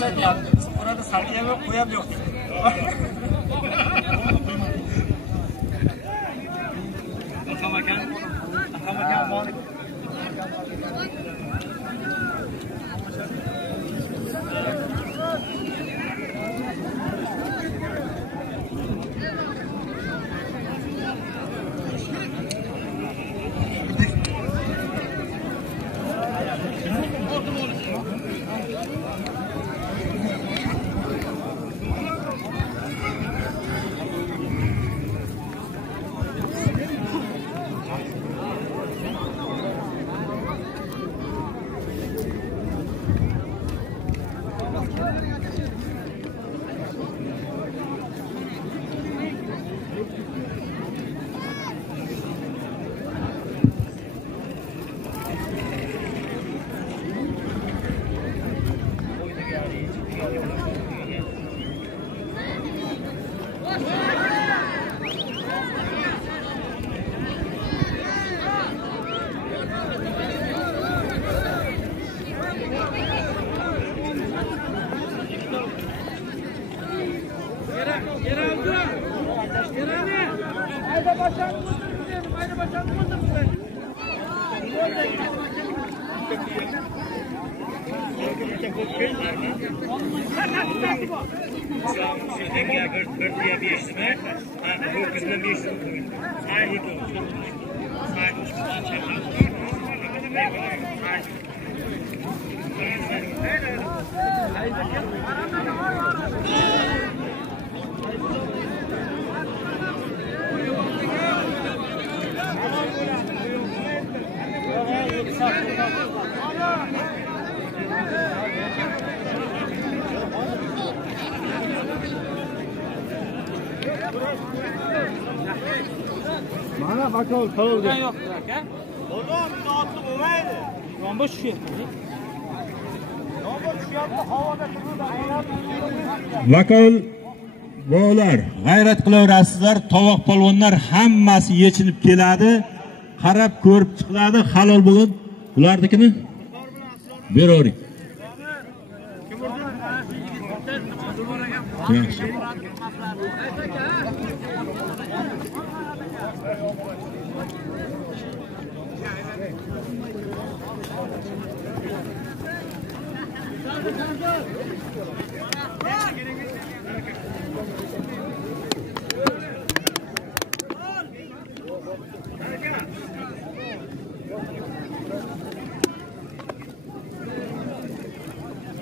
Burada sarıya ve koyam yok. Akamakan var. Mana bakalım kalır Yok aka. Oğlum saatli olmaydı. Bomba düşüyor. Bomba düşüyordu havada turdu. Vakol bo'lar, g'ayrat qilaverasizlar. Tovoq polvonlar hammasi yechinib keladi. Qarab ko'rib chiqiladi. Halol bo'lib, ularnikini beravering. Yaxshi.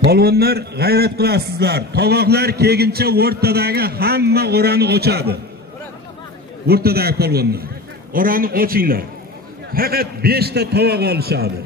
Polvonlar g'ayrat qilasizlar. Tovoqlar kelguncha o'rtadagi hamma o'rani ochadi. O'rtadagi polvonlar o'rani ochinglar. Faqat 5 ta tovoq olishadi.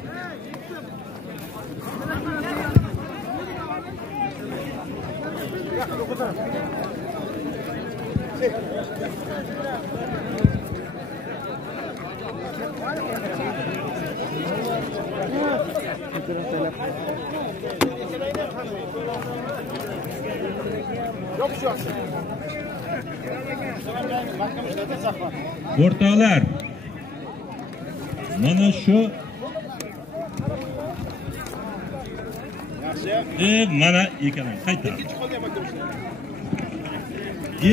O'rtoqlar, mana shu mana ekan qayta.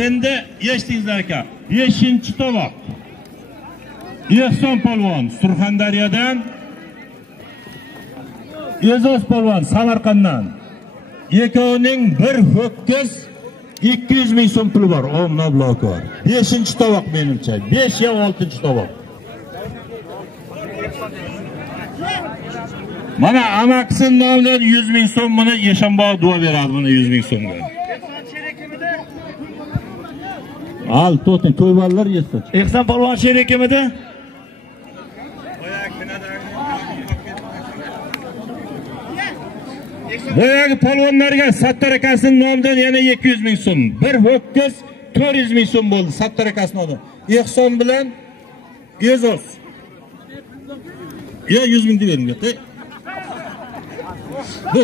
Endi eshitdingizlar aka, 5-tovoq. Ehson polvon Surxondaryodan, E'zoz polvon Samarqanddan. Ekoning bir ho'kiz 200 ming so'm puli bor. O mablag'or. 5-tovoq menimcha. 5 yo 6-tovoq. Mana amaksining nomidan 100 ming so'm buni Yeshanboq duo beradi buni 100 ming so'mga. Al to'tin to'yvallar yetsin. Ehson polvon sherikimida? Boyagi polvonlarga Sattor akasining nomidan yana 200 ming so'm. Bir ho'kiz 400 ming so'm bo'ldi Sattor akasining nomidan. Ehson bilan E'zoz. Ya 100 ming deb beringlar. Bu.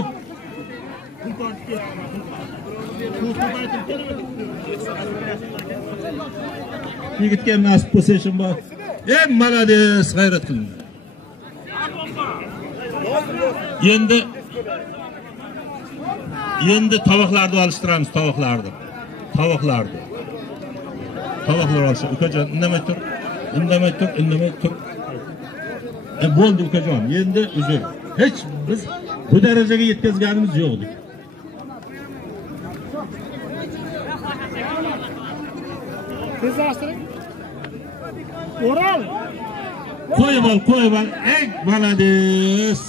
Yigitga nasib bo'lsa shun bor. Malades, g'ayrat qiling. Endi tovoqlarni olishtiramiz, tovoqlarni. Tovoqlar olsa, ukajon indamay tur. Bo'ldi ukajon, endi uzr. Hech biz bu darajaga yetkazganimiz yo'q edi. Tezlashtiring. O'ral. Qo'yib ol. Ey, malades.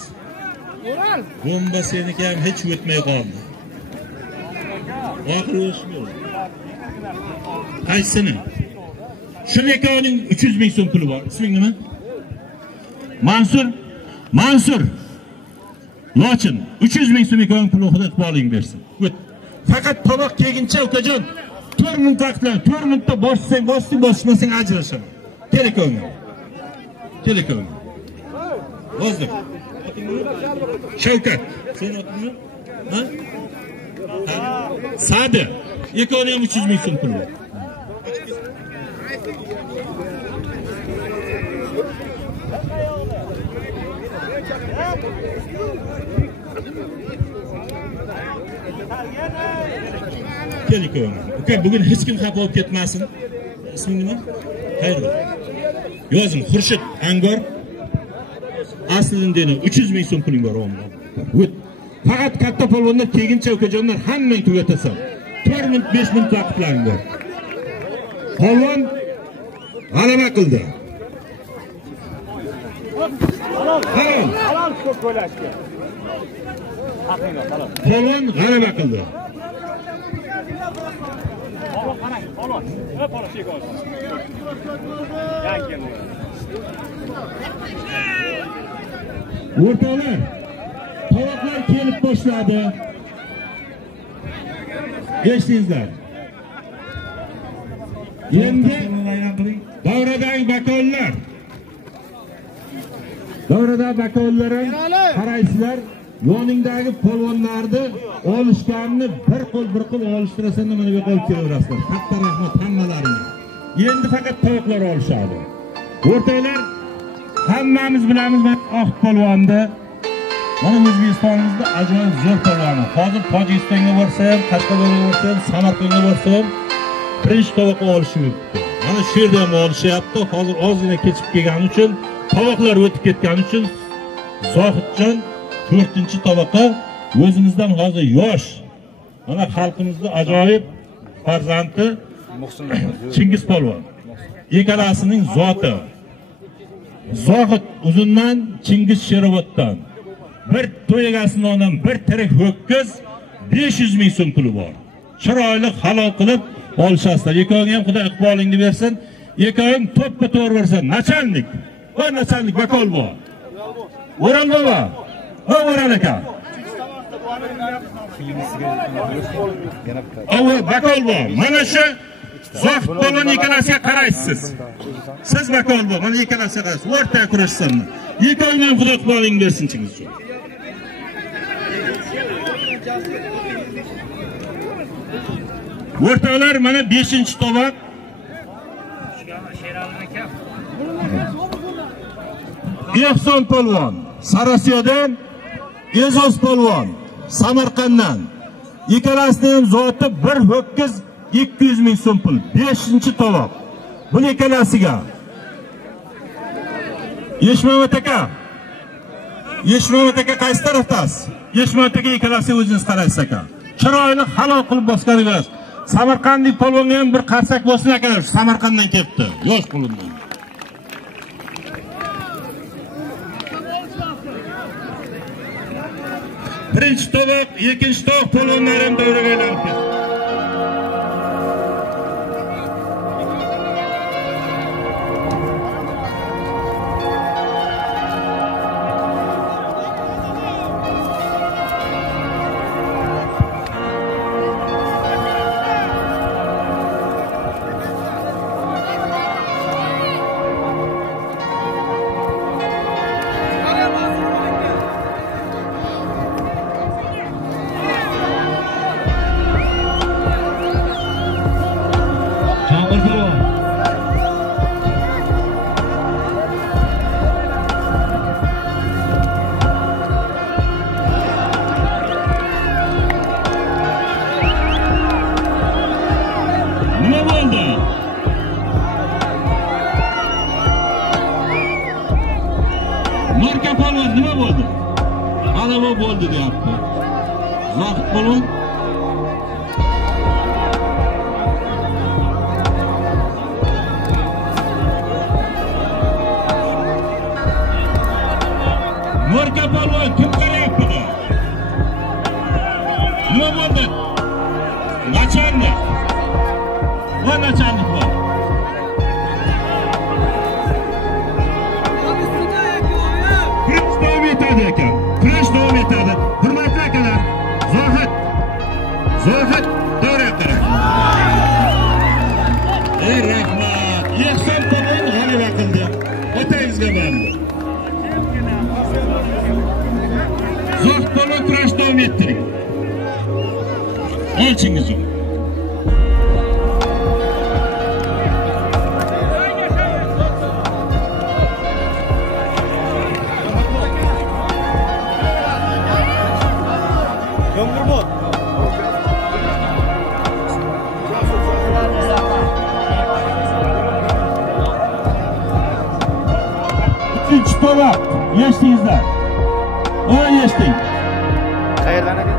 O'ral. Bomba seniki ham hech o'tmay qoldi. Oxiri o'shmi? Qaysini? Shuni ekoning 300 ming so'm puli bor. Isming nima? Mansur. Lochin 300 ming so'm ekoning puli Xudo iqboling bersin. O't. Faqat tomoq kelguncha ukajon 4 minut vaqt bilan 4 minutda bosmasang ajrashaman. Telekom. Hozir. Shavkat, sen otingmi? Ha? Sadi. Ekoning ham 300 ming so'm puli bor. Telekom. Uka, bugun hech kim xafa bo'lib ketmasin. Isming nima? Xayrli. Yozing, Xurshid Angor. Aslida 300 ming so'm puling bor o'g'lim. O't. Faqat katta polvonlar kelguncha ukajonlar hammang tugatasan. 4 minut 5 minut vaqtlaring bor. Polvon g'alaba qildi. Halol ko'p bo'lashdi. Polvon g'alaba qildi. Halol. Halol chek olsin. Yangi. O'rtoqlar, tovoqlar kelib boshladi. Eshitdingizlar? Endi davradagi bakonlar qaraysizlar, yoningdagi polvonlarni olishganini bir qo'l olishtirasan, mana bu yoqqa olib kelaverasizlar. Katta rahmat hammalaringga. Endi faqat tovoqlar olishadi. O'rtoqlar, hammamiz bilamiz oq polvonni. Mana O'zbekistonimizda ajoyib zo'r polvoni. Hozir Tojikistonga borsa ham, Qashqadaryoga borsa ham, Samarqandga borsa ham birinchi tovoq olishi mumkin. Mana shu yerda ham olishyapti. Hozir ozgina kechib kelgani uchun, tovoqlar o'tib ketgani uchun Zohidjon 4-tovoqqa o'zimizdan hozir yosh, mana xalqimizning ajoyib farzandi Chingiz polvon. Ikkalasining zoti. Zohid Uzundan, Chingiz Sherovotdan. Bir to'y egasidan bir tirik ho'kiz 500 ming so'm puli bor. Chiroyli halol qilib olishasizlar. Ekoning ham Xudo iqbolingni bersin. Ekoning to'ppa-to'g'ri bersin. Nachalnik. Voy nachalnik bakol bor. O'ral baba. O'ral aka. Bakol bor. Mana shu Zohid polvon ikkalasiga qaraysiz. Siz bakol bor. Mana ikkalasiga qaraysiz. O'rtaga kurashsanmi? Ekoning ham Xudo iqbolingni bersin Chingiz. O'rtoqlar, mana 5-tovoq. Ehson polvon Sarosiyodan, E'zoz polvon Samarqanddan. Ikkalasining ham zoti bir ho'kiz 200 ming so'm pul. 5-tovoq. Bu ikkalasiga. Yeshmamat aka qaysi tarafdasiz? Yeshmamat aka ikkalasi o'zingiz qaraysiz aka. Chiroyli halol qilib bosganingiz. Samarqandlik polvonga ham bir qarsak bo'lsin aka. Samarqanddan kelibdi. Yosh qo'limdan. Birinchi tovoq, ikkinchi tovoq polvonlar ham davraga aylanib ketdi. bo'ldi deyapti. Zohid polvon Mo'rka polvon kim qarayapti? Nima bo'ldi? Nachalnik. Va nachalnik bor. Kurash davom etadi ekan. Kurash davom etadi. Hurmatli akalar, Zohid to'g'ri qarang. Rahmat. Ehson polvon g'alaba qildi. Otangizga bandi. Zohid polvon kurash davom ettiring. Olchingiz. Üçüncü to'lab, eshitdingizlar. O'y eshiting. Qayerdan aka?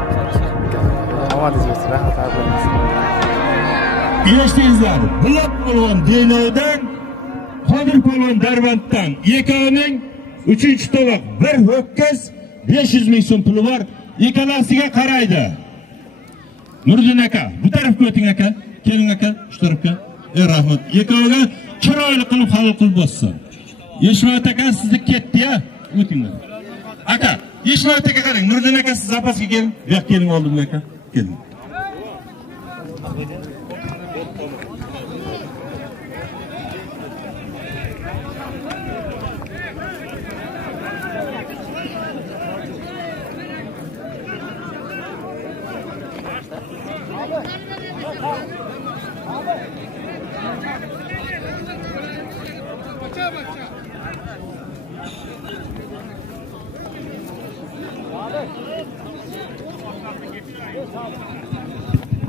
Omadingiz rahmat abimiz. Eshitdingizlar. Bulat polvon Denovdan, Qodir polvon Darbanddan ikkovining 3-to'lab bir ho'kiz 500 ming so'm puli bor. Ikkalasiga qaraydi. Nurdin aka, bu tarafga o'ting aka. Keling aka, shu tarafga. Rahmat. Ikkoviga chiroyli qilib hal qilib bossin. Eshmat aka sizni ketdi-ya, o'tinglar. Aka, Eshmat aka qarang, Nurdin aka siz zapasga keling. Bu yoqqa keling oldimga aka. Keling.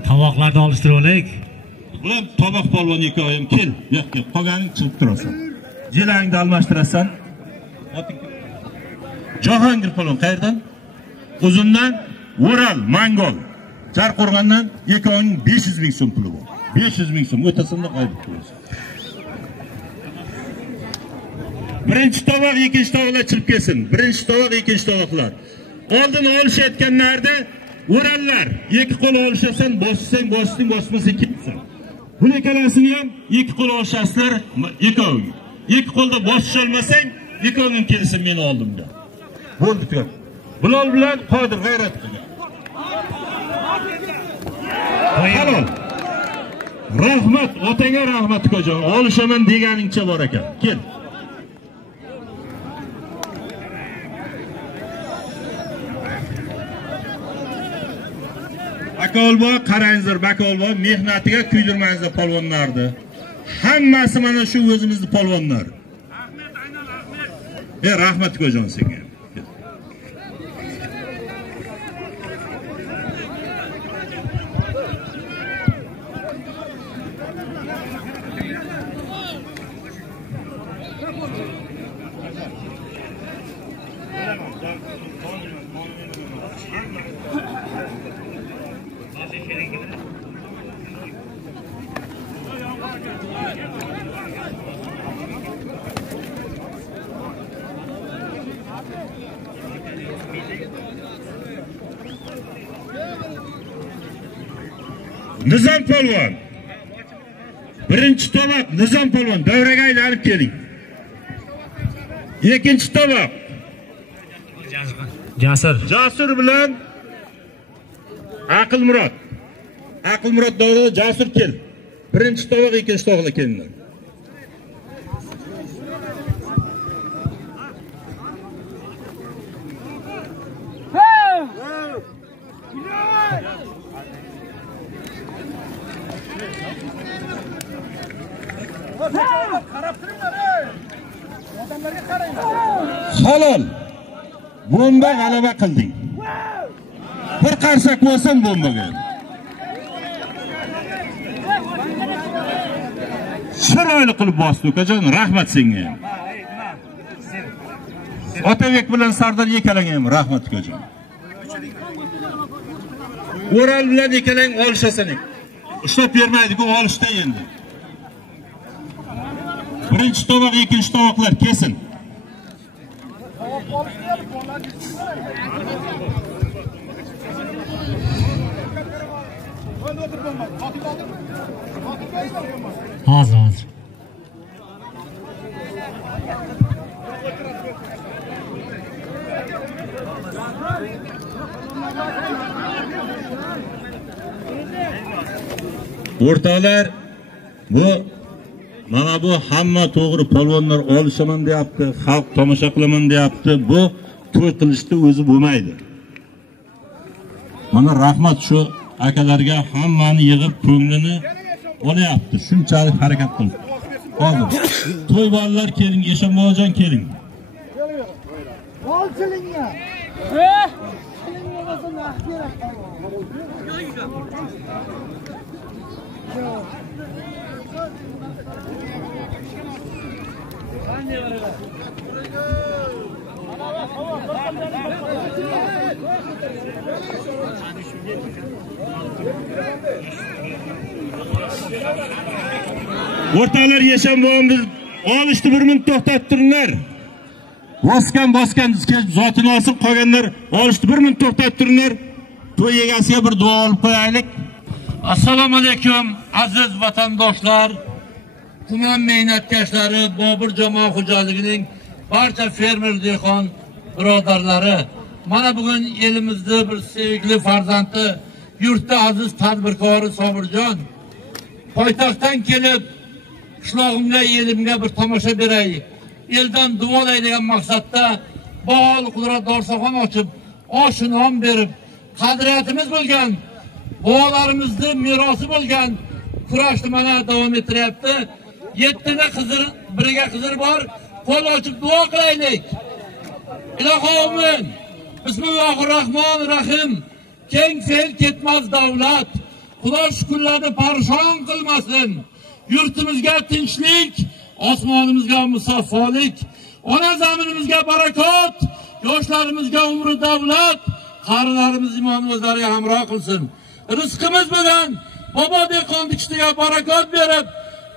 Tovoqlarni olishtirib olaylik. Bular tovoq polvon ikkovim kel, yo'q, qolganing chiqib turasan. Jelangni almashtirasan. Jahongir polvon qayerdan? Uzundan Ural, Mangol. Jarqo'rg'ondan ikkovining 500 ming so'm puli bor. 500 ming so'm o'tasanda qaytib qo'yasiz. Birinchi tovoq, ikkinchi tovoqlar chilib kelsin. Birinchi tovoq, ikkinchi tovoqlar. Oldin olishayotganlarda Urallar, ikki qo'l olishasan, bosmasang ketsan. Bu ikkalasini ham ikki qo'l olishasizlar, ikkoviga. Ikki qo'lda bosisha olmasang, ikkoving kelsin meni oldimda. Bo'ldi tugat. Bilol bilan Qodir g'ayrat qilgan. Halol. Rahmat, otangga rahmat ukajon. Olishaman deganingcha bor ekan. Kel. Bakolbo qarangizlar, Bakolbo mehnatiga kuydirmangizlar polvonlarni. Hammasi mana shu o'zimizni polvonlar. Rahmat, aynan rahmat. Rahmat ukajon senga. Nizam polvon. Birinchi tovoq Nizam polvon davraga aylanib keling. Ikkinchi tovoq Jasur bilan Aqilmurod. Aqilmurod davrada Jasur kel. Birinchi tovoq, ikkinchi tovoqlar kelinglar. Halol. Bomba g'alaba qilding. Bir qarsak bo'lsin bombaga. Chiroyli qilib bosdi ukajon, rahmat senga ham. Otabek bilan Sardor yekalangan ham rahmat ukajon. O'ral bilan ikkalang olishasan. Ishlab bermaydi-ku, olishda endi. Birinchi tovoq, ikkinchi tovoqlar kesin. Hozir. O'rtoqlar, mana bu hamma to'g'ri polvonlar olishaman deyapti, xalq tomosha qilaman deyapti. Bu to'y qilishda o'zi bo'lmaydi. Mana rahmat shu akalarga hammani yig'ib ko'nglini olyapti. Shunchalik harakat qildi. Hozir to'y bolalar keling, Eshonboyjon keling. Olchilinga. O'rtoqlar, Eshonboyimiz olishni bir minut to'xtatib turinglar. Bosgan zotini olsin, qolganlar olishni bir minut to'xtatib turinglar. To'y egasiga bir duo olib qo'yaylik. Assalomu alaykum aziz vatandoshlar, tuman mehnatkashlari, Bobur jamoat xo'jaligining barcha fermer dehqon birodarlari. Mana bugun elimizda bir sevimli farzandi, yurtda aziz tadbirkori Sobirjon poytaxtdan kelib qishlog'imga, elimga bir tomosha beray, eldan duolaydigan degan maqsadda bol qudrat dorsaxon ochib, osh non berib, qadriyatimiz bo'lgan, bobolarimizni merosi bo'lgan kurashni mana davom ettiryapti. 7 ta qizir, biriga qizir bor. Qo'l ochib duo qilaylik. Ilohomin, Bismillahirrohmanirrohim. Keng fel ketmaz davlat. Xudo shukrlarni parishon qilmasin. Yurtimizga tinchlik, osmonimizga musaffolik, ona zaminimizga barakot, yoshlarimizga umri davlat, qarilarimiz iymon o'zlariga hamroh qilsin. Rizqimiz bilan bobo dehqon dikishtiga barakot berib,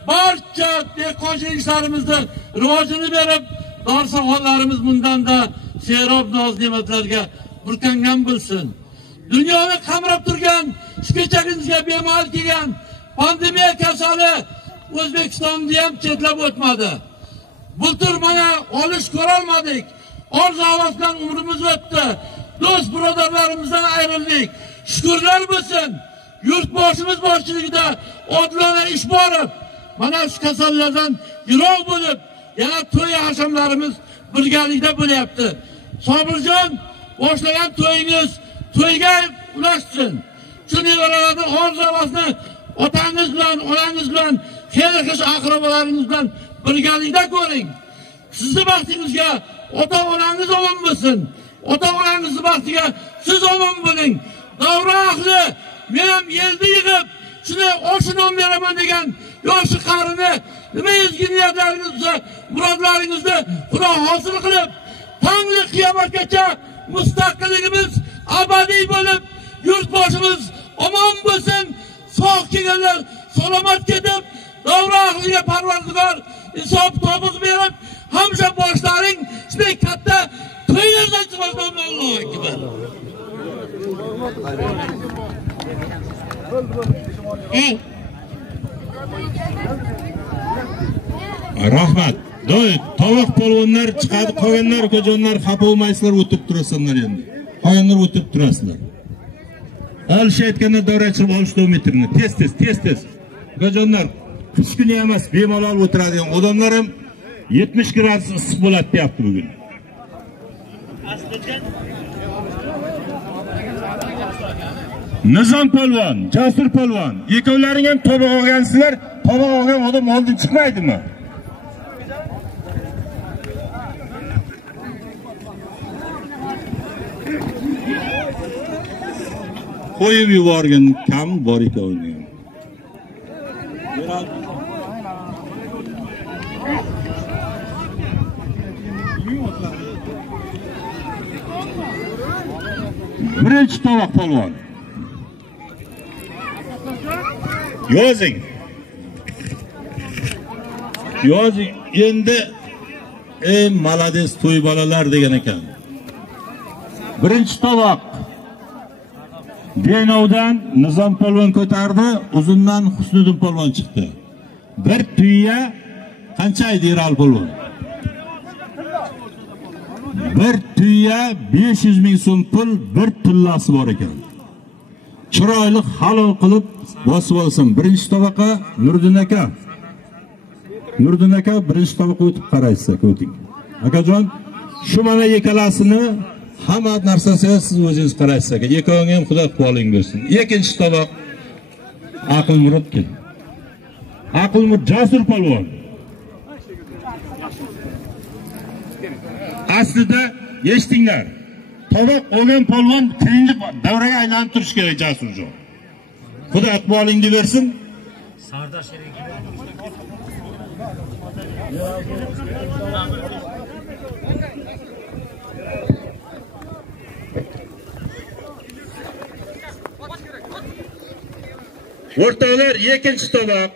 barcha dehqonchilik ishlarimizni rivojini berib, dorsaxonlarimiz bundan-da serob noz ne'matlarga burkangan bo'lsin. Dunyoni qamrab turgan, shu kechagimizga bemalol kelgan pandemiya kasali O'zbekistonni ham chetlab o'tmadi. Bultur mana olish ko'rolmadik. Orzu-havas bilan umrimiz o'tdi. Do'st birodarlarimizdan ayrildik. Shukrlar bo'lsin. Yurtboshimiz boshchiligida odilona ish borib, mana shu kasallardan yiroq bo'lib, yana to'y hashamlarimiz birgalikda bo'lyapti. Sobirjon, boshlagan to'yingiz to'yga ulashsin. Shu nevarlarning orzu-havasini otangiz bilan, onangiz bilan, xeyr-xish aqrabolaringiz bilan birgalikda ko'ring. Sizni baxtingizga ota-onangiz omon bo'lsin. Ota-onangizning baxtiga siz omon bo'ling. Davra ahli, men ham yelni yig'ib, shuni oshinon beraman degan yoshi qarini, nima ezgi niyatlaringizni, murodlaringizni Xudo hosil qilib, tongli qiyomatgacha mustaqilligimiz abadiy bo'lib, yurtboshimiz omon bo'lsin. Sog' kelganlar salomat ketib, davra ahliga Parvardigor insof tobiq berib, hamsha boshlaring shunday katta to'ylardan chiqarsin. Allohu akbar. Rahmat. Tovoq polvonlar chiqadi, qolganlar ko'jonlar xafa bo'lmaysizlar, o'tib turasizlar endi. Qolganlar o'tib turasizlar. Olishayotganda davrachilik olish davom ettiringlar. Tez. Ko'jonlar qish kuni emas, bemalol o'tiradigan odamlar ham 70 gradus issiq bo'ladi deyapti bugun. Nizom polvon, Jasur polvon, ikkovlaring ham to'g'ri olgansizlar. To'g'ri olgan odam oldin chiqmaydimi? Qo'yib yuborgan kam bor ekan. Birinchi tovoq polvon. Yozing. Yozing. Endi malades to'y bolalar degan ekan. Birinchi tovoq Denovdan Nizom polvon ko'tardi, uzundan Husniddin polvon chiqdi. Bir tuya qancha edi Eral polvon? Bir tuya 500 ming so'm pul, bir tillasi bor ekan. Chiroyli halol qilib bosib olsin. Birinchi tovoqqa Nurdin aka. Nurdin aka birinchi tovoqqa o'tib qaraysiz, o'ting. Akajon, shu mana yekalasini hamma narsasiga siz o'zingiz qaraysiz aka. Ikkovingni ham Xudo qo'ling bersin. Ikkinchi tovoq Aqlmurod kel. Aqlmurod Jasur polvon. Aslida eshitdinglar. Tovoq olgan polvon birinchi davraga aylanib turish kerak Jasurjon. Xudo iqbolingni bersin. Sardar sherigi. O'rtoqlar, ikkinchi tovoq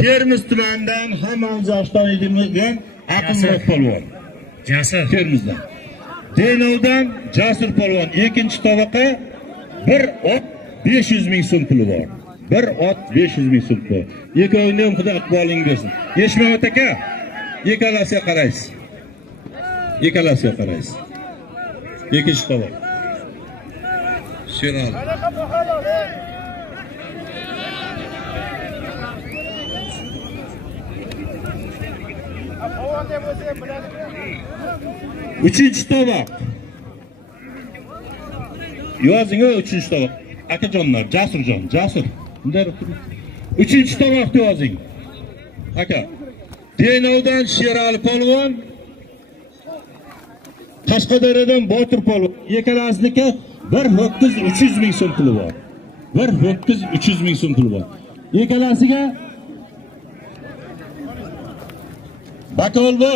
Termiz tumanidan hamon Joshton edimigan Aqlmurod polvon. Jasur Termizdan. Denovdan Jasur polvon. Ikkinchi tovoqqa bir ot 500 ming so'm puli bor. Bir ot 500 ming so'm pul. Ikkovingni ham Xudo iqboling bersin. Eshmavat aka, ikkalasiga qaraysiz. Ikkalasiga qaraysiz. Ikkinchi tovoq. Sheral. Uchinchi tovoq. Yozing, uchinchi tovoq. Akajonlar, Jasurjon, Jasur. Bunday turing. Uchinchi tovoqni yozing. Aka. Denovdan Sherali polvon, Qashqadaryodan Botir polvon. Ikkalasiniki bir ho'kiz 300 ming so'm puli bor. Bir ho'kiz 300 ming so'm puli bor. Ikkalasiga Bakolbo,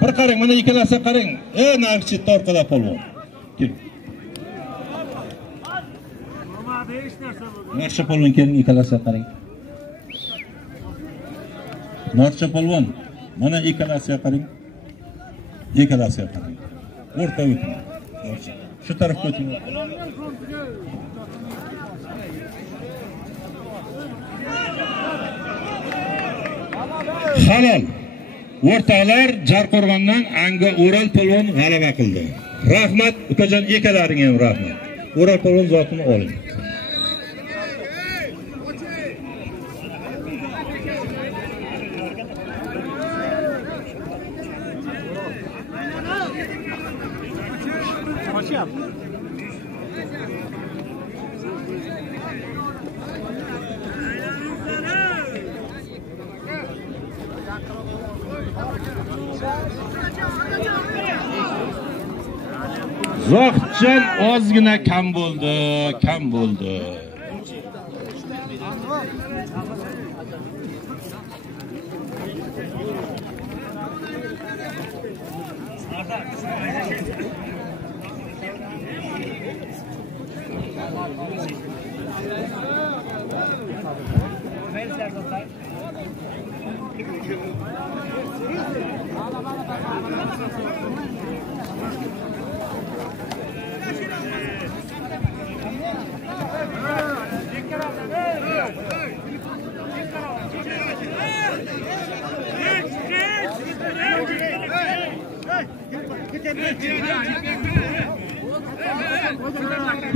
bir qarang, mana ikkalasiga qarang. Narxchi orqada polvon. Kel. Narxchi polvon keling, ikkalasiga qarang. Narxchi polvon, mana ikkalasiga qarang. Ikkalasiga qarang. O'rta o'ting. Shu tarafga o'ting. Halol. O'rtoqlar, Jarqo'rg'ondan Anga O'ral polvon g'alaba qildi. Rahmat, ukajon, ekalaring ham rahmat. O'ral polvon zotini oling. Zohidjon ozgina kam bo'ldi.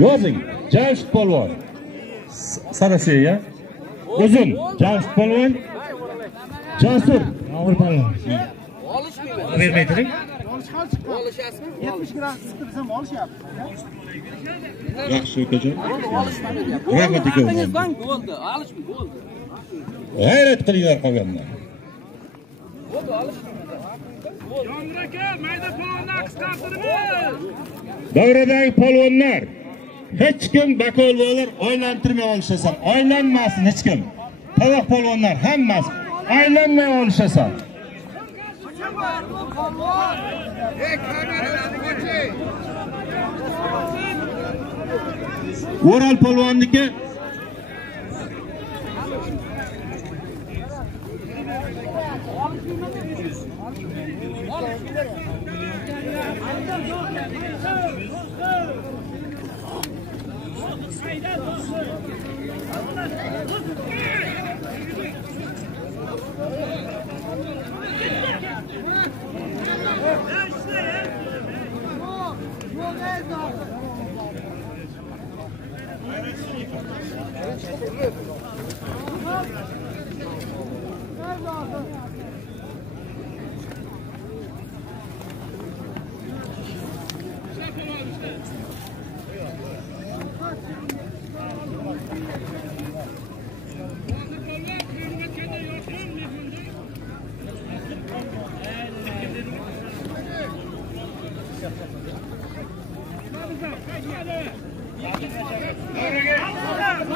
Yozing, Jamshid polvon. Sarasiya. Uzun, Jamshid polvon. Jasur, Og'ir polvon. Bermaydiring. Olishasizmi? 70 gram siqib desam olishyapti. Yaxshi ukajon. Rahmat aka. Bo'ldi, olishmi bo'ldi. G'ayrat qilinglar qolganlar. Bo'ldi, olishmi. Yonraka, mayda polvonlar qisqartirib. Davradagi polvonlar hech kim bakolvolar oylantirmay olishasan. Oylanmasin hech kim. Tovoq polvonlar hammasi aylanmay olishasan. O'ral polvonniki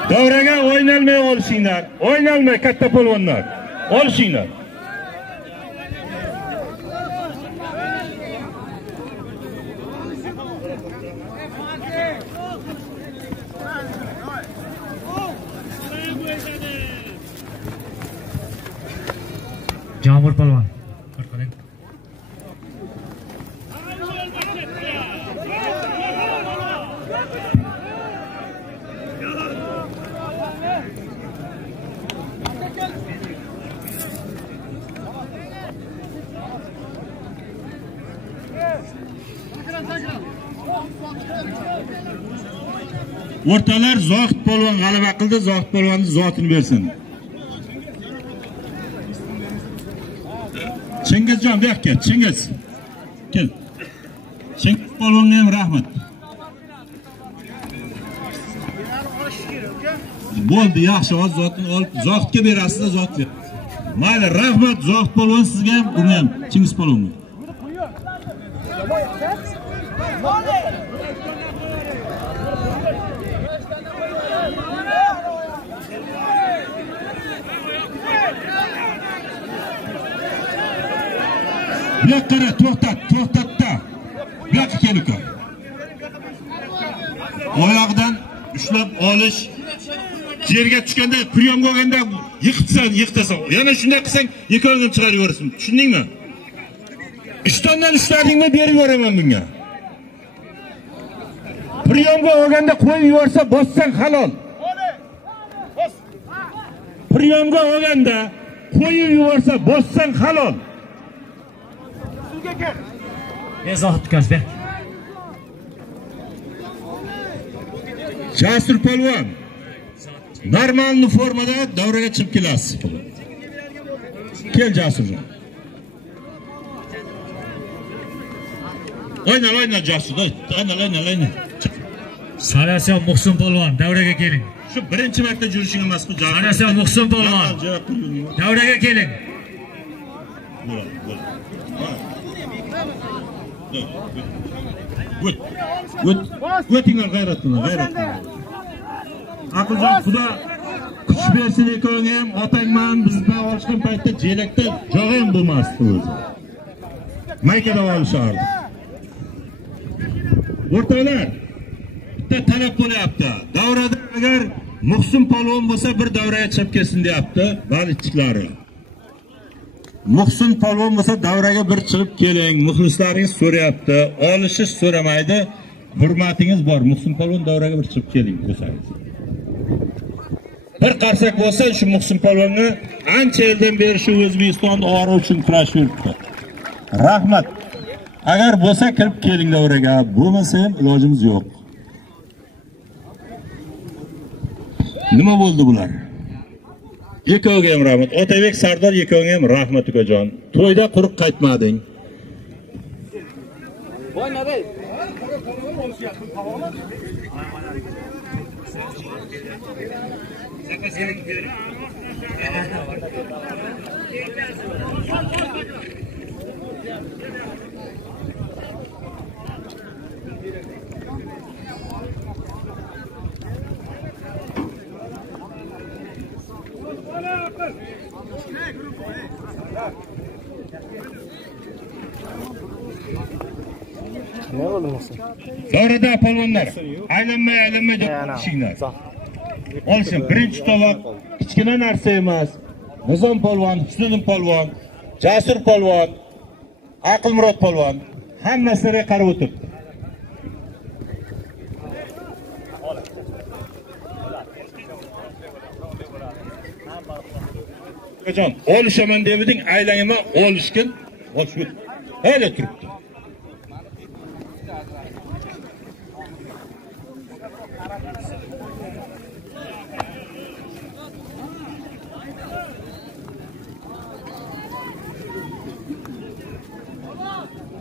Davraga o'ynalmay olishinglar. O'ynalmay katta polvonlar. Olishinglar. Jamur polvon. O'rtalar Zohid polvon g'alaba qildi. Zohid polvonning zotini bersin. Chingizjon bu yoqqa, Chingiz. Kel. Chingiz polvonga ham rahmat. Bo'ldi, yaxshi, hozir zotini olib Zohidga berasiz, Zohid ber. Mayli, rahmat Zohid polvon sizga ham, bunga ham, Chingiz polvonga. Bu yoqqa qara, to'xtat-da. Bu yoqqa kel uka. Oyog'idan ushlab olish, yerga tushganda, priyomga olganda yiqitasan. Yana shunday qilsang, yiqilgan chiqarib yuborasiz. Tushundingmi? Ishtondan ushladingmi, berib yuboraman bunga. Priyomga olganda qo'yib yuborsa, bossang halol. Priyomga olganda qo'yib yuborsa, bossang halol. Zohid ukash ber. Jasur polvon. Normal formada davraga chiqib kelasiz. Kel Jasurjon. O'yna Jasur, o'yna. Sarasiyon Muhsin polvon, davraga keling. Shu birinchi marta jurishing emas bu Jasur. Sarasiyon Muhsin polvon, davraga keling. O'tinglar g'ayratdan. Aqljon, Xudo kuch bersin ekonga ham, otangman bizdan olishgan paytda jelakda joy ham bo'lmasdi o'zi. Maykada olishardi. O'rtoqlar, bitta talab bo'lyapti. Davrada agar Muhsin polvon bo'lsa, bir davraga chiqib kelsin deyapti baliqchiklari. Muhsin polvon bo'lsa, davraga bir chiqib keling. Muxlislaringiz so'rayapti. Olishish so'ramaydi. Hurmatingiz bor. Muhsin polvon davraga bir chiqib keling bo'lsangiz. Bir qarsak bo'lsa, shu Muhsin polvonni ancha yildan beri shu O'zbekistonda ori uchun kurash yuribdi. Rahmat. Agar bo'lsa kirib keling davraga. Bo'lmasa ham ilojimiz yo'q. Nima bo'ldi bular? Yekovga ham rahmat. Otabek Sardor yekovga ham rahmat ukajon. To'yda quruq qaytmading. O'ynadi. Ne oldu Muhsin? Davrada polvonlar, aylanmay tushinglar. Olsin, birinchi tovoq kichkina narsa emas. Nizom polvon, Husniddin polvon, Jasur polvon, Aqlmurod polvon hammalariga qarab o'tiribdi. Qachon olishaman debding, aylangima olishkin, olishib. Hayla turibdi.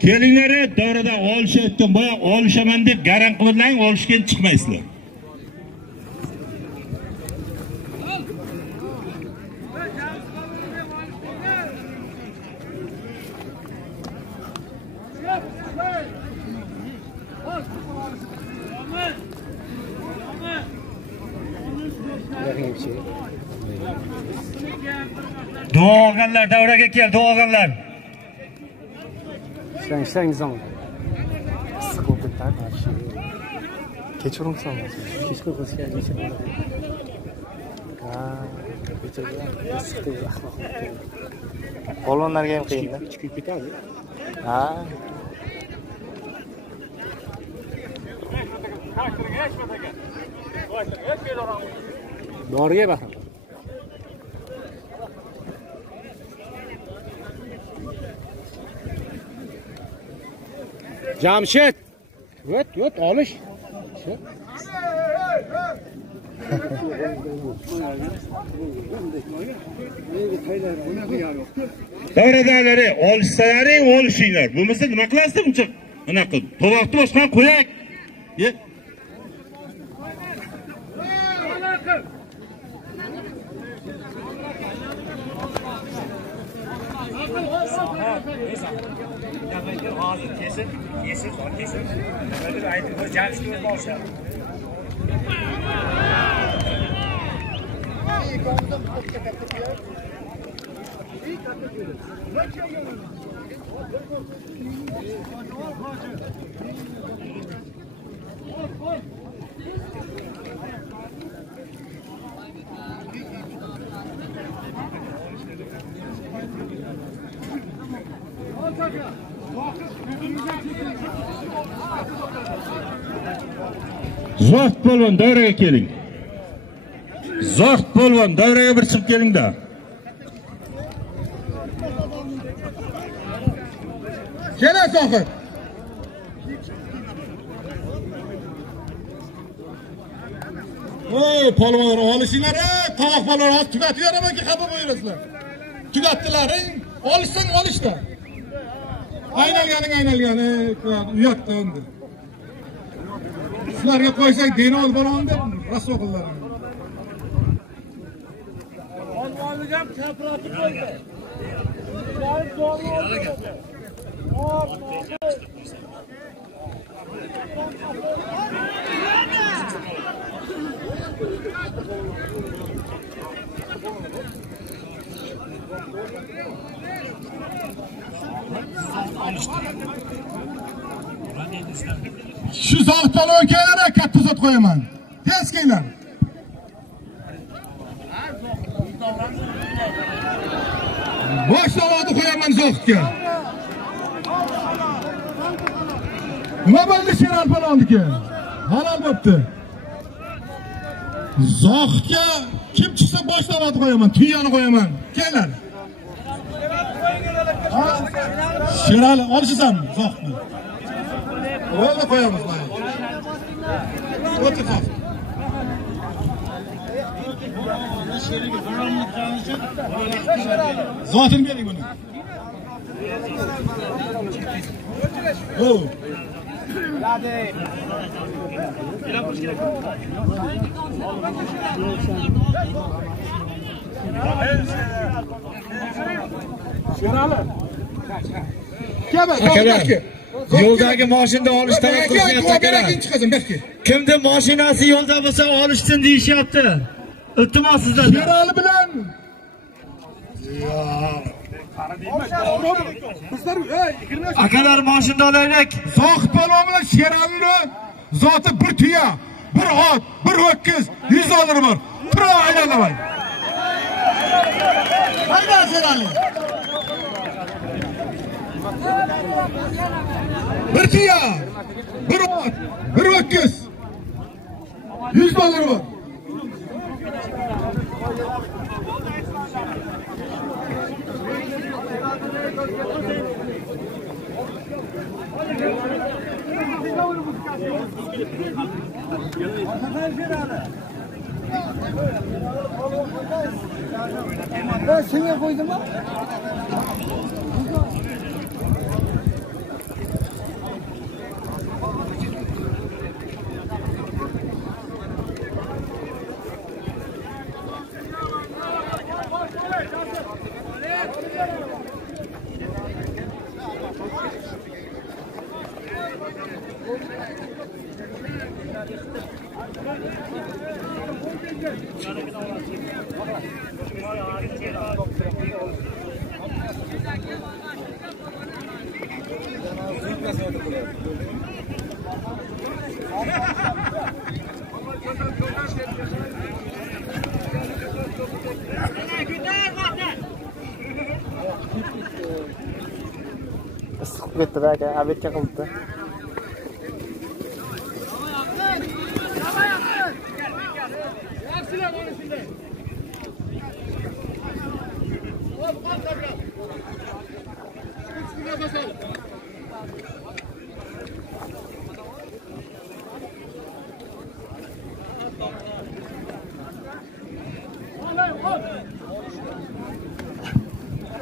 Kelinlari davrada olishayotgan, boya olishaman deb garang qilmang, olishgan chiqmaysizlar. Duo olganlar davraga kel, duo olganlar. İşten nizam. Sık oldu da karşı. Keçirim sanmaz. Hiç korkusu geldi. Keçirdim. Sıktı. Kolonlarga ham qiyin-da. Chiqib ketadi. Ha. Doriga baqir. Jamshid. Yot, olish. Davradalari olishsalaring olishinglar. Bo'lmasa nima qilasizlar buncha? Mana qil. Tovoqni boshqa qo'yak. Ye. Hozir kesib. Biz aytib jamshidni boshlar. Zoht polvon davraga keling. Zoht polvon davraga bir chiqib keling-da. Kela Zohid. Voy, polvonlar olishinglar, tovoq polvon hozir tugatib beramanki, xafa bo'lasizlar. Tugatdilaring, olishsan olishda. Aynalgani, uyatda endi. Sizlarga qo'ysak, dini olib boraman deb raso qildilar. Polvonlik ham chapiratib qo'ydi. Şu Zohid polvon kelinglar, katta uzat qo'yaman. Tez kelinglar. Bosh davodi qo'yaman Zohidga. Nima bo'ldi Sherali polvonniki? Halol bo'pti. Zohidga kim chiqsa bosh davodi qo'yaman, tuyani qo'yaman. Kelinglar. Sherali olishasanmi Zohidni? O'yla qo'yamiz mana. O'tir Zohid. Zohidni bering buni. Oh. Sherali. Akalar, yo'ldagi mashinani olish talab qilishyapti akalar. Kimda mashinasi yo'lda bo'lsa olishsin deyishyapti. Iltimos sizlardan. Sherali bilan. Akalar mashinani olaylik. Zohid polvon bilan Sheralini zoti bir tuya, bir ot, bir ho'kiz, 100 dollar bor. Tura aylanamay. Hayda Sherali. Bir tiya, bir ot, bir ho'kiz. 100 dollar var. Senga qo'ydimmi? Issiq ketdi-da aka, obedga qildi.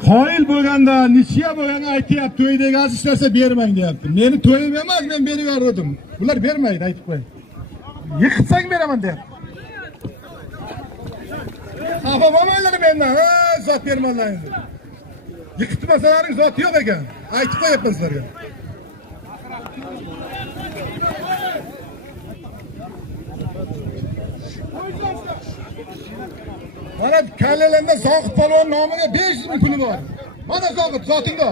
Qoyil bo'lganda, necha bo'lganda aytayapti, to'ydagi az ishlarsa bermang deyapti. Meni to'yim emas, men berib yubordim. Bular bermaydi, aytib qo'y. Yiqitsang beraman deyapti. Xafa bo'lmanglar mendan, zot bermanlar endi. Yiqitmasalaring zot yo'q ekan. Aytib qo'yapman sizlarga. Mana kallalarida Zohid polvon nomiga 500 ming puli bor. Mana Zohid, zotingda.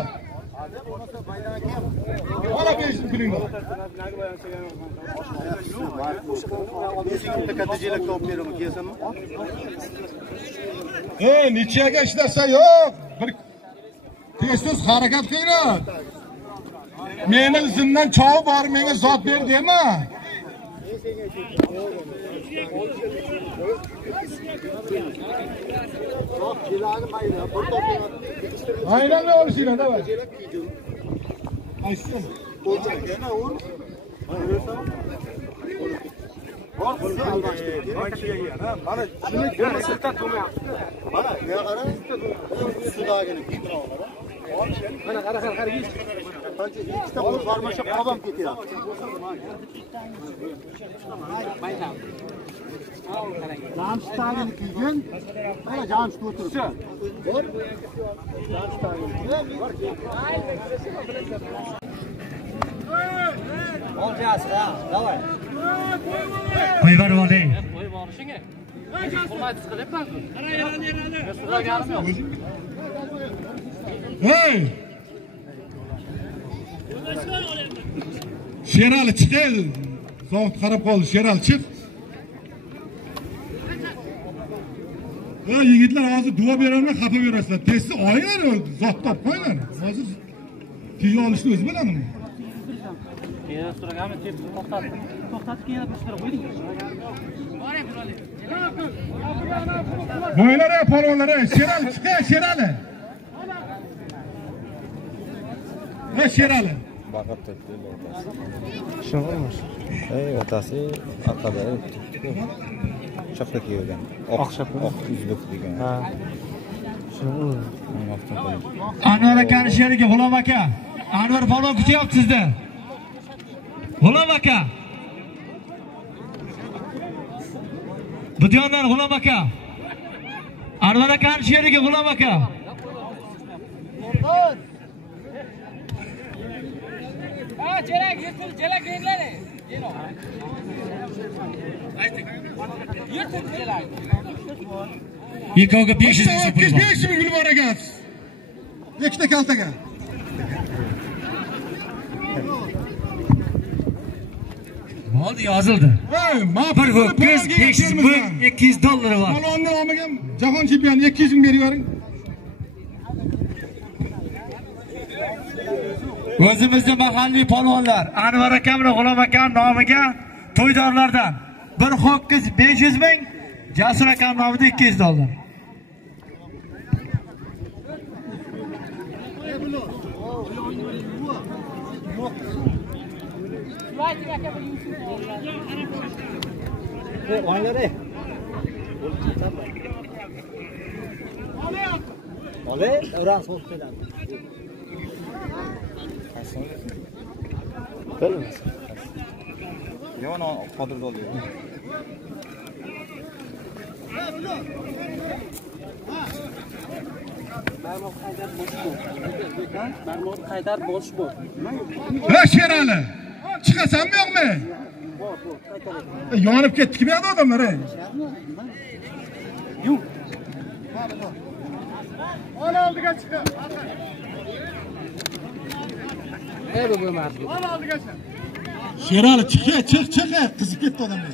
Mana 500 ming puling bor. Nechaga ishlasa yo'q. Bir tez harakat qilinglar. Meni izimdan chov bor, menga zot ber dema. Aynen ne oluşuyor da var. Ayşın. Olacak gene olur. Var konuda almıştı. Bana şunu görürse tutmuyor. Bana ne kadar? Su daha gelip gidiyor onlara. Bana kara geç. Bence ilk kitabı varmışa babam getiriyor. Jamshitagini kiygan, mana jamshit o'tiribdi. Qo'y bor oling. Qo'y borishingga. Qo'ymaydi qilyapman. Qara yerani. So'raganim yo'q. Hey! Sherali chiqdi. Zohid qarab qoldi. Sherali chiq. Yigitlar hozir duo berolmay xafa berasizlar. Tezsi olinglar, zot top qo'yinglar. Hozir tiyo olishni o'zi biladimi? Keyin so'raganim tepsi to'xtatdi. To'xtatib keyin boshqara qo'yding. Bo'ylar polvonlar, Sherali chiqdi, Sherali. Sherali. Baqirdi. Shunaqamish. Otasi orqada shapka kiygan. Oq shapka, oq uzbek degan. Ha. Anvar akani sheriga G'ulom aka. Anvar polvon kutyapti sizda. G'ulom aka. Budiyondan G'ulom aka. Anvar akani sheriga G'ulom aka. Jelak, jelak deyiladi. Yirtin jelak. Ikkovga 500 ming pul bor. 500 ming pul bor ekan. Ikkita kaltaga. Hozir yozildi. Bir ho'kiz 200 dollari bor. Palonni nomiga jahon chempioni 200 ming berib yuboring. O'zimizning mahalliy polvonlar Anvar akam va G'ulom akam nomiga to'ydorlardan bir ho'kiz 500 ming, Jasur akam nomida 200 dollar. Barmoq qaydar bosh bor. Ha Sherali. Chiqasanmi yo'qmi? Yonib ketdikmi bu odamlar? Yo'q. Ana oldiga chiq. Bu bo'lmadi. Ana oldiga chiq. Sherali chiq, qizib ketdi odamlar.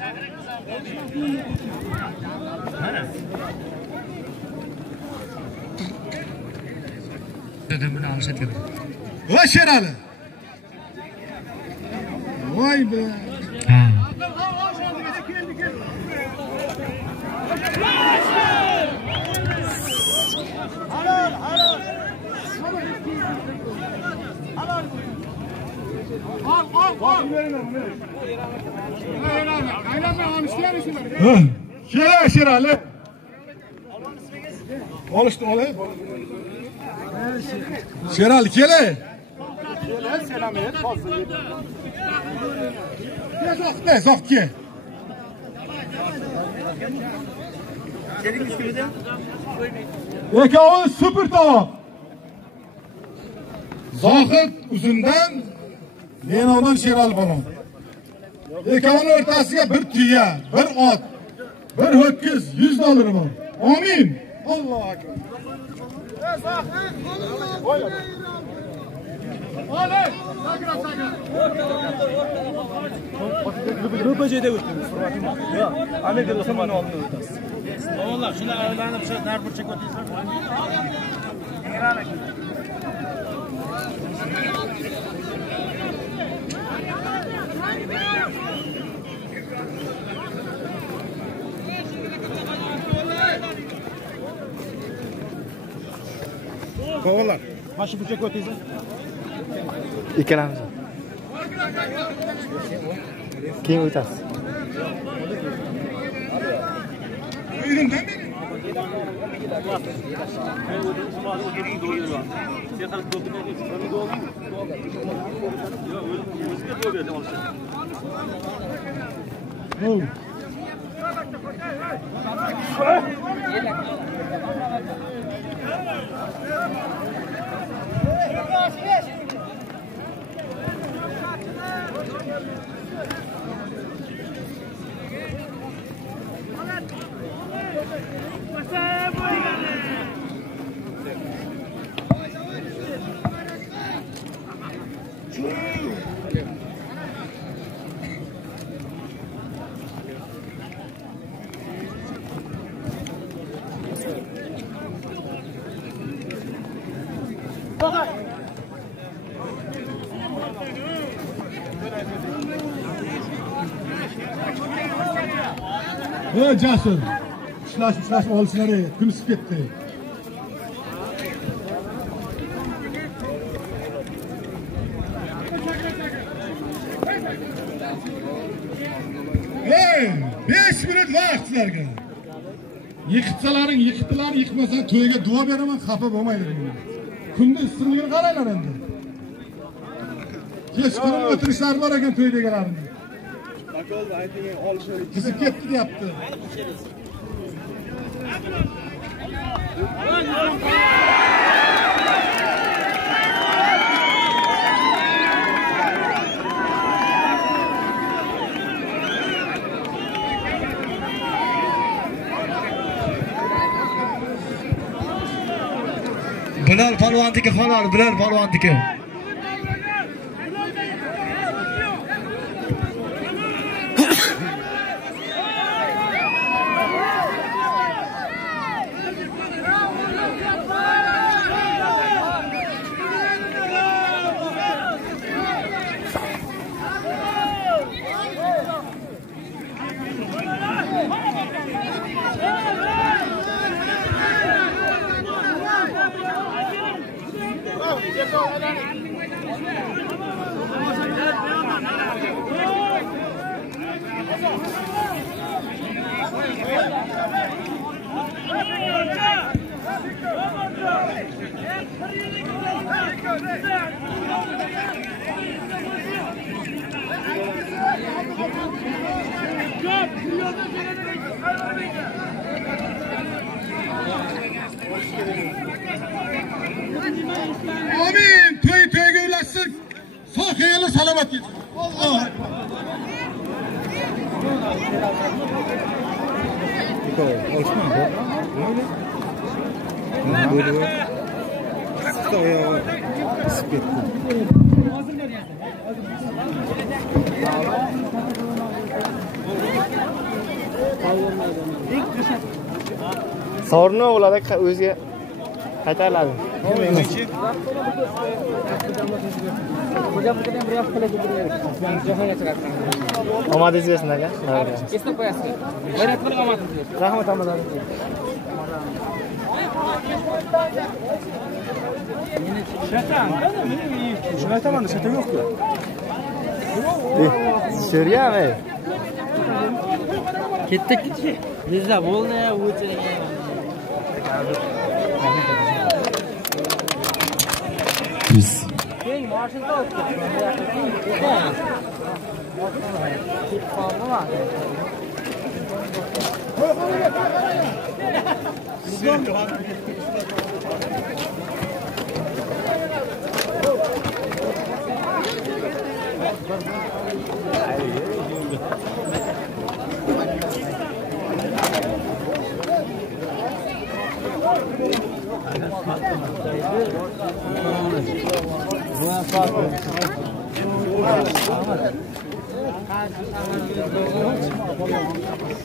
Dedimini alışatgan. Voy Sherali. Voy be. Ha. Sherali. Olishdi, olay. Sherali kele. Selam et, fazla yedi. Ne zoqke. Ekovi super tovoq. Zohid uzundan, Lenovdan Sherali balon. Ekovining o'rtasiga bir tuya, bir ot, bir ho'kiz 100 dollar bor. Amin. Allohu akbar. Röpajeda o'tdingiz, hurmatim. Yo'q, Amerikada Osmonning oldida o'tasiz. Vallahi shular aylanib shu darburcha ko'taysizlar. Qo'g'onlar, mana shu burchakka o'taysiz. Ikkalamiz. Keyin o'tasiz. Uyingdan beri. Jasur. Ishlash olishlari kun isib ketdi. Hey, 5 minut vaqt sizlarga. Yiqitsalaring, yiqitdilar, yiqmasa to'yga duo beraman, xafa bo'lmaydilar. Kunda issiqligini qaranglar endi. Kechqurun o'tirishlar bor ekan to'ydagilarning. Qizib ketdi deyapti. Bilal polvonniki halol, Bilal polvonniki. Amin. To'yga ulashsin. Sog'ayli salomat ketsin. Alloh. Sovrinni bo'ladi o'ziga qaytariladi. Omadingiz bersin aka. Eslab qo'yasiz. G'ayrat qilib omadingiz bersin. Rahmat Ahmad. Shuni aytaman, shata yo'q-ku. Sho'rgami? Ketdik. Bizda bo'ldi, o'chiring. Keng mashinada o'tdi.